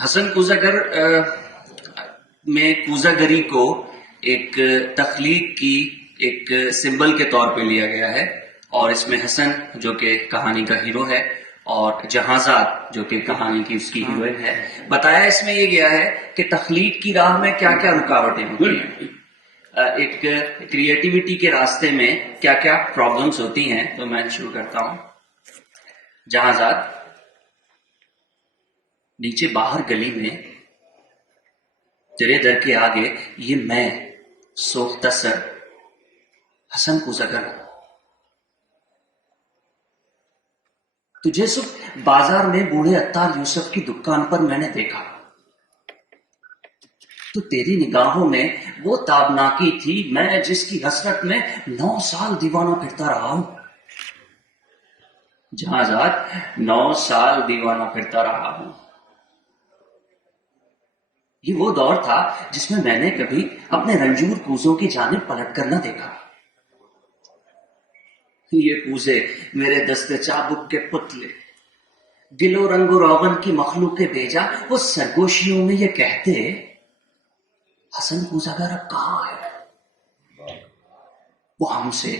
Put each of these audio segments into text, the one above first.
حسن کوزاگر میں کوزاگری کو ایک تخلیق کی ایک سمبل کے طور پہ لیا گیا ہے، اور اس میں حسن جو کہ کہانی کا ہیرو ہے اور جہازات جو کہ کہانی کی اس کی ہیروئن ہے، بتایا اس میں یہ گیا ہے کہ تخلیق کی راہ میں کیا کیا رکاوٹیں ہوتی ہیں، ایک کریٹیوٹی کے راستے میں کیا کیا پرابلمز ہوتی ہیں۔ تو میں شروع کرتا ہوں۔ جہازات نیچے باہر گلی میں تیرے در کے آگے، یہ میں سوختہ سر حسن کوزاگر ہوں۔ تجھے صبح بازار میں بوڑھے عطار یوسف کی دکان پر میں نے دیکھا، تو تیری نگاہوں میں وہ تابناکی تھی میں جس کی حسرت میں 9 سال دیوانہ پھرتا رہا ہوں۔ جہازات 9 سال دیوانہ پھرتا رہا ہوں۔ یہ وہ دور تھا جس میں نے کبھی اپنے رنجور کوزوں کی جانب پلٹ کر نہ دیکھا۔ یہ کوزے میرے دست چابک کے پتلے، دل و رنگ و روغن کی مخلوق بھیجا، وہ سرگوشیوں میں یہ کہتے حسن کوزاگر اب کہاں ہے؟ وہ ہم سے،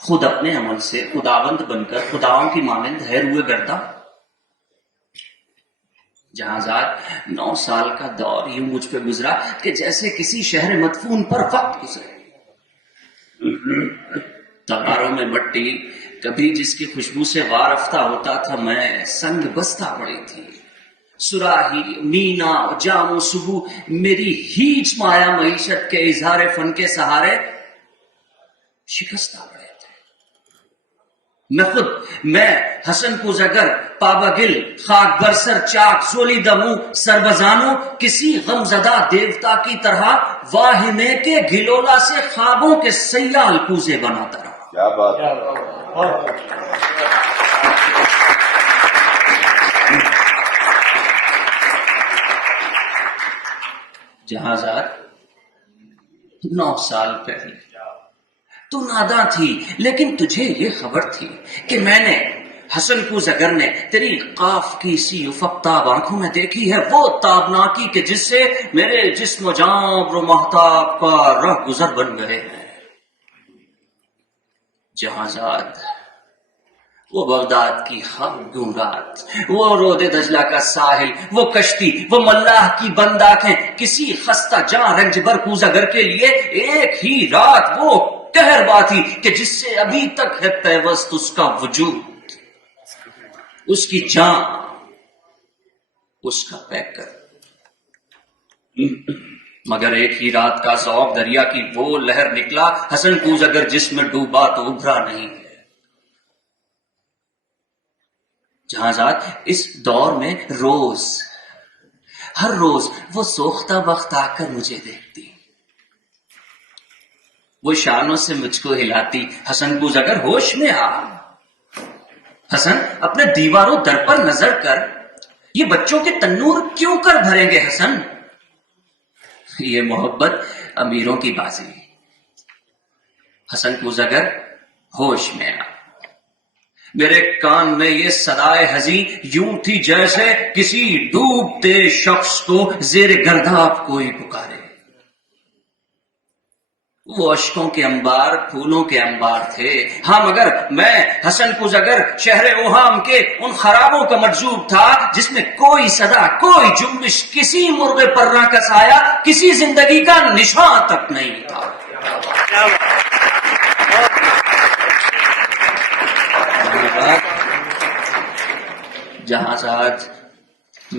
خود اپنے عمل سے خداوند بن کر خداؤں کی مانند ہے روئے گردہ۔ جہازات 9 سال کا دور یوں مجھ پہ گزرا کہ جیسے کسی شہر مدفون پر وقت گزرے۔ تغاروں میں مٹی کبھی جس کی خوشبو سے وارفتہ ہوتا تھا، میں سنگ بستہ پڑی تھی۔ سراہی، مینا، جام و صبح میری ہیچ مایا معیشت کے اظہار فن کے سہارے شکستہ پڑے تھے۔ میں حسن کوزاگر پابگل، خاک برسر، چاک زولی دمو، سربزانو، کسی غمزدہ دیوتا کی طرح واہمے کے گلولا سے خوابوں کے سیال کوزے بناتا رہا۔ کیا بات ہے! جہازات 9 سال پہلے تو ناداں تھی، لیکن تجھے یہ خبر تھی کہ میں نے حسن کوزاگر نے تیری قاف کی سی افقتاب آنکھوں میں دیکھی ہے، وہ تابناکی کہ جس سے میرے جسم و جان و محتاب کا رہ گزر بن گئے ہیں۔ جہازات وہ بغداد کی خامگوں رات، وہ رود دجلہ کا ساحل، وہ کشتی، وہ ملاح کی بند آنکھیں، کسی خستہ جاں رنج بر کوزاگر کے لیے ایک ہی رات وہ قہر باتی کہ جس سے ابھی تک ہے پیوست اس کا وجود، اس کی جان، اس کا پیکر۔ مگر ایک ہی رات کا ذوق دریا کی وہ لہر نکلا، حسن کوزاگر جس میں ڈوبا تو ابھرا نہیں ہے۔ جہازات اس دور میں ہر روز وہ سوختہ بخت آ کر مجھے دیکھتی، وہ شانوں سے مجھ کو ہلاتی، حسن کوزاگر ہوش میں آ۔ حسن اپنے دیواروں در پر نظر کر، یہ بچوں کے تنور کیوں کر بھریں گے حسن؟ یہ محبت امیروں کی بازی۔ حسن کوزاگر ہوش میں آ۔ میرے کان میں یہ صدائے حزین یوں تھی جیسے کسی ڈوبتے شخص کو زیر گرداب کوئی پکارے۔ وہ اشکوں کے انبار پھولوں کے انبار تھے، ہاں، مگر میں حسن کوزاگر شہر اوہام کے ان خرابوں کا مجذوب تھا جس میں کوئی صدا، کوئی جنبش، کسی مرغ پرہ کا سایہ، کسی زندگی کا نشان تک نہیں تھا۔ جہازات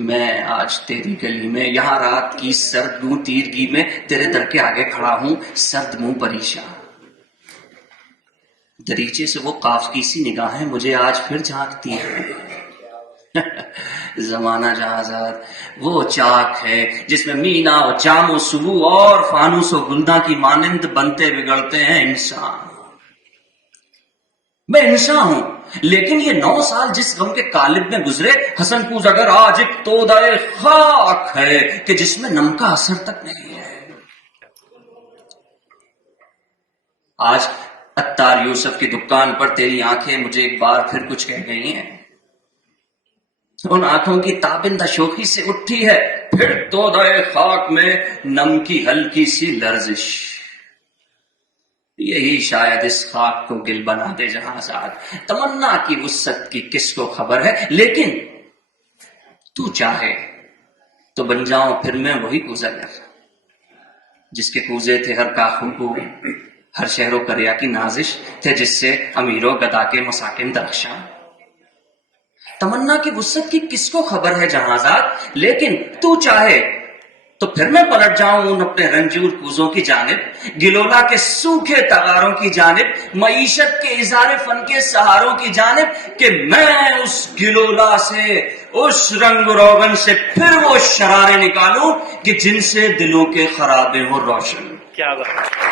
میں آج تیری گلی میں، یہاں رات کی سرد گوں تیرگی میں تیرے در کے آگے کھڑا ہوں، سرد منہ پریشان۔ دریچے سے وہ قاف کی سی نگاہیں مجھے آج پھر جھانکتی ہیں۔ زمانہ جہازات وہ چاک ہے جس میں مینا و جام و صبح اور فانوس و گلداں کی مانند بنتے بگڑتے ہیں انسان۔ میں انسان ہوں، لیکن یہ 9 سال جس غم کے قالب میں گزرے، حسن کوزاگر آج ایک تودۂ خاک ہے کہ جس میں نم کا اثر تک نہیں ہے۔ آج عطار یوسف کی دکان پر تیری آنکھیں مجھے ایک بار پھر کچھ کہہ گئی ہیں۔ ان آنکھوں کی تابندہ شوخی سے اٹھی ہے پھر تودائے خاک میں نم کی ہلکی سی لرزش. یہی شاید اس خاک کو گل بنا دے جہاں آزاد. تمنا کی وسعت کی کس کو خبر ہے، لیکن تو چاہے تو بن جاؤں پھر میں وہی کوزہ گر جس کے کوزے تھے ہر کاخوں کو، ہر شہر و قریہ کی نازش، تھے جس سے امیر و گدا کے مساکن درخشاں. تمنا کی وسعت کی کس کو خبر ہے جہاں آزاد، لیکن تو چاہے تو پھر میں پلٹ جاؤں ان اپنے رنجور کوزوں کی جانب، گلولا کے سوکھے تغاروں کی جانب، معیشت کے اظہار فن کے سہاروں کی جانب، کہ میں اس گلولا سے، اس رنگ روغن سے پھر وہ شرارے نکالوں کہ جن سے دلوں کے خرابے ہوں روشن. کیا بات